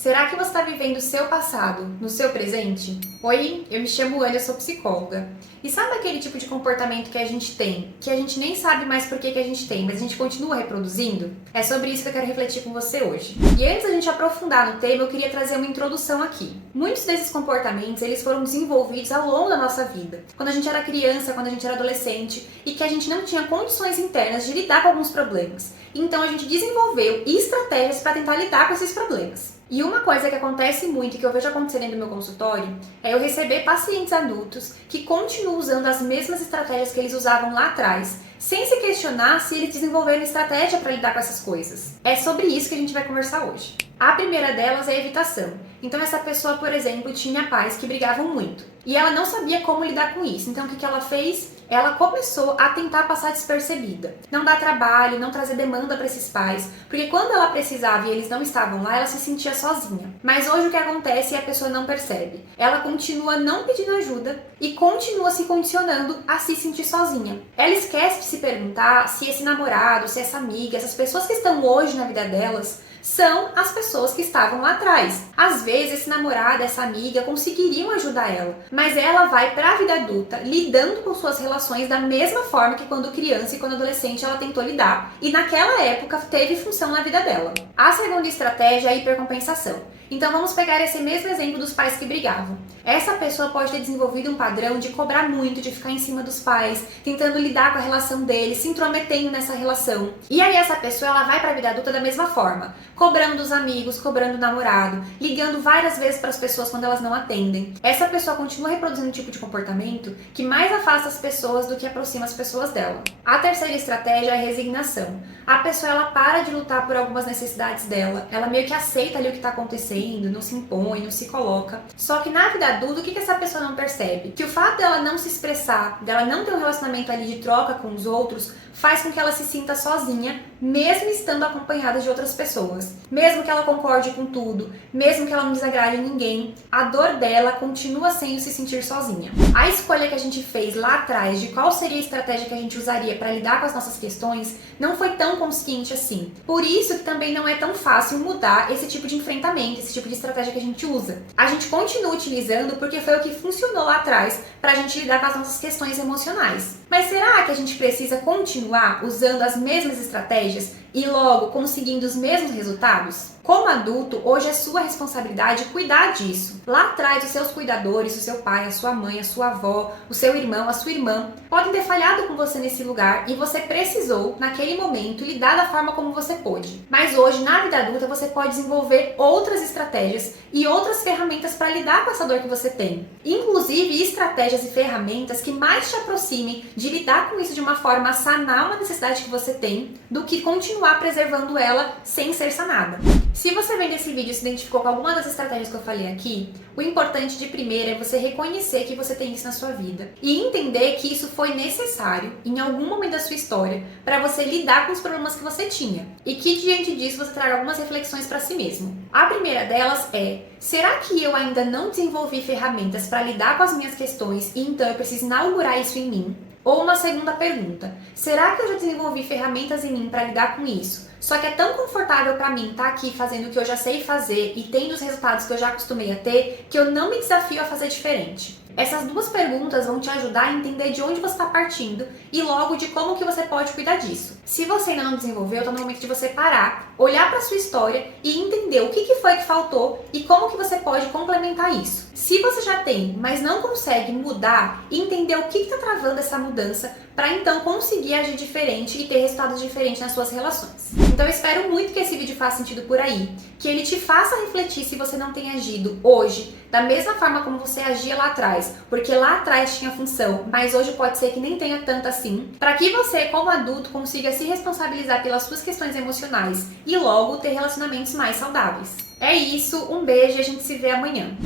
Será que você está vivendo o seu passado no seu presente? Oi, eu me chamo Ana, eu sou psicóloga. E sabe aquele tipo de comportamento que a gente tem, que a gente nem sabe mais por que a gente tem, mas a gente continua reproduzindo? É sobre isso que eu quero refletir com você hoje. E antes da gente aprofundar no tema, eu queria trazer uma introdução aqui. Muitos desses comportamentos, eles foram desenvolvidos ao longo da nossa vida. Quando a gente era criança, quando a gente era adolescente, e que a gente não tinha condições internas de lidar com alguns problemas. Então a gente desenvolveu estratégias para tentar lidar com esses problemas. E uma coisa que acontece muito e que eu vejo acontecer dentro do meu consultório é eu receber pacientes adultos que continuam usando as mesmas estratégias que eles usavam lá atrás, sem se questionar se eles desenvolveram estratégia para lidar com essas coisas. É sobre isso que a gente vai conversar hoje. A primeira delas é a evitação. Então essa pessoa, por exemplo, tinha pais que brigavam muito e ela não sabia como lidar com isso. Então o que ela fez? Ela começou a tentar passar despercebida. Não dar trabalho, não trazer demanda para esses pais, porque quando ela precisava e eles não estavam lá, ela se sentia sozinha. Mas hoje o que acontece é a pessoa não percebe. Ela continua não pedindo ajuda e continua se condicionando a se sentir sozinha. Ela esquece de se perguntar se esse namorado, se essa amiga, essas pessoas que estão hoje na vida delas, são as pessoas que estavam lá atrás. Às vezes esse namorado, essa amiga conseguiriam ajudar ela, mas ela vai para a vida adulta lidando com suas relações da mesma forma que quando criança e quando adolescente ela tentou lidar. E naquela época teve função na vida dela. A segunda estratégia é a hipercompensação. Então vamos pegar esse mesmo exemplo dos pais que brigavam. Essa pessoa pode ter desenvolvido um padrão de cobrar muito, de ficar em cima dos pais, tentando lidar com a relação deles, se intrometendo nessa relação. E aí essa pessoa ela vai para a vida adulta da mesma forma, cobrando dos amigos, cobrando do namorado, ligando várias vezes para as pessoas quando elas não atendem. Essa pessoa continua reproduzindo um tipo de comportamento que mais afasta as pessoas do que aproxima as pessoas dela. A terceira estratégia é a resignação. A pessoa ela para de lutar por algumas necessidades dela, ela meio que aceita ali o que está acontecendo, não se impõe, não se coloca. Só que na vida adulta, o que essa pessoa não percebe? Que o fato dela não se expressar, dela não ter um relacionamento ali de troca com os outros, faz com que ela se sinta sozinha, mesmo estando acompanhada de outras pessoas. Mesmo que ela concorde com tudo, mesmo que ela não desagrade ninguém, a dor dela continua sendo se sentir sozinha. A escolha que a gente fez lá atrás de qual seria a estratégia que a gente usaria para lidar com as nossas questões não foi tão consciente assim. Por isso que também não é tão fácil mudar esse tipo de enfrentamento, esse tipo de estratégia que a gente usa. A gente continua utilizando porque foi o que funcionou lá atrás para a gente lidar com as nossas questões emocionais. Mas será que a gente precisa continuar usando as mesmas estratégias e logo conseguindo os mesmos resultados? Como adulto, hoje é sua responsabilidade cuidar disso. Lá atrás, os seus cuidadores, o seu pai, a sua mãe, a sua avó, o seu irmão, a sua irmã, podem ter falhado com você nesse lugar e você precisou, naquele momento, lidar da forma como você pôde. Mas hoje, na vida adulta, você pode desenvolver outras estratégias e outras ferramentas para lidar com essa dor que você tem. Inclusive, estratégias e ferramentas que mais te aproximem de lidar com isso de uma forma a sanar uma necessidade que você tem, do que continuar preservando ela sem ser sanada. Se você vendo esse vídeo e se identificou com alguma das estratégias que eu falei aqui, o importante de primeiro é você reconhecer que você tem isso na sua vida e entender que isso foi necessário em algum momento da sua história para você lidar com os problemas que você tinha e que diante disso você traga algumas reflexões para si mesmo. A primeira delas é: será que eu ainda não desenvolvi ferramentas para lidar com as minhas questões e então eu preciso inaugurar isso em mim? Ou uma segunda pergunta: será que eu já desenvolvi ferramentas em mim para lidar com isso? Só que é tão confortável para mim estar aqui fazendo o que eu já sei fazer e tendo os resultados que eu já acostumei a ter, que eu não me desafio a fazer diferente. Essas duas perguntas vão te ajudar a entender de onde você está partindo e logo de como que você pode cuidar disso. Se você ainda não desenvolveu, está no momento de você parar, olhar para a sua história e entender o que foi que faltou e como que você pode complementar isso. Se você já tem, mas não consegue mudar e entender o que está travando essa mudança, para então conseguir agir diferente e ter resultados diferentes nas suas relações. Então eu espero muito que esse vídeo faça sentido por aí, que ele te faça refletir se você não tem agido hoje da mesma forma como você agia lá atrás, porque lá atrás tinha função, mas hoje pode ser que nem tenha tanto assim, para que você, como adulto, consiga se responsabilizar pelas suas questões emocionais e logo ter relacionamentos mais saudáveis. É isso, um beijo e a gente se vê amanhã.